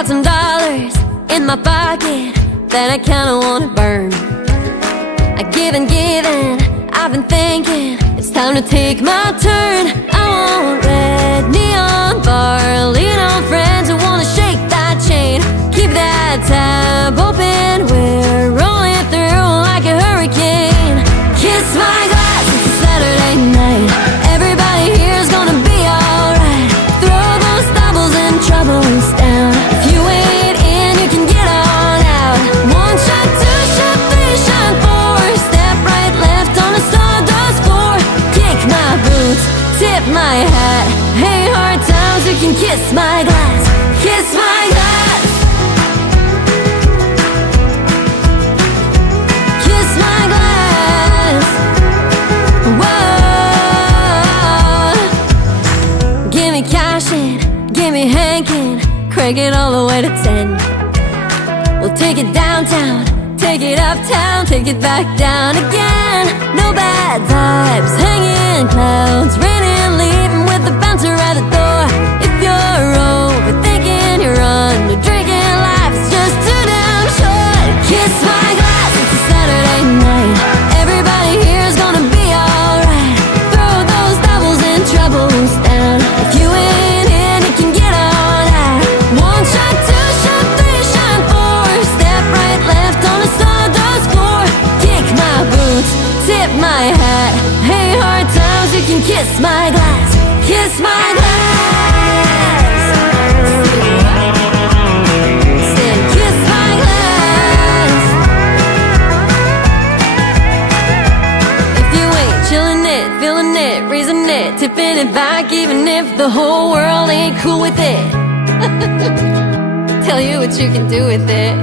got some dollars in my pocket that I kinda wanna burn. I give and give and I've been thinking it's time to take my turn. I want red neon bar, lean on friends who wanna shake that chain. Keep that tab open, we're rolling through like a hurricane. Kiss my glass, it's a Saturday night. Everybody here's gonna be alright. Throw those stumbles and troubles down. If you ain't in, you can get on out. One shot, two shot, three shot, four. Step right, left on the sawdust floor. Kick my boots, tip my hat. Hey, hard times, you can kiss my glass. Kiss my glass. Kiss my glass. Whoa. Give me cash in, give me hankin'. Crank it all the way to 10. We'll take it downtown, take it uptown, take it back down again. No bad vibes, hanging clouds, raining, leaving with the bouncer at the door. If you're overthinking, you're under drinking, life is just too damn short. Kiss my glass, it's a Saturday night. Everybody here's gonna be alright. Throw those doubles and troubles down. If you ain't in, you can get on out. One shot, two shot, three shot, four. Step right, left on the sawdust floor. Kick my boots, tip my hat. Hey, hard times, you can kiss my glass. Kiss my glass. Say, kiss my glass. If you ain't chillin' it, feeling it, raising it, tipping it back, even if the whole world ain't cool with it. Tell you what you can do with it.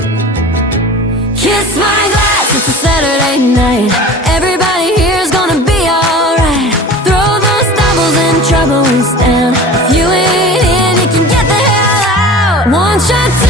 Kiss my glass, it's a Saturday night. Everybody here's gonna be alright. Throw those stumbles and troubles down. If you ain't in, you can get the hell out. One shot.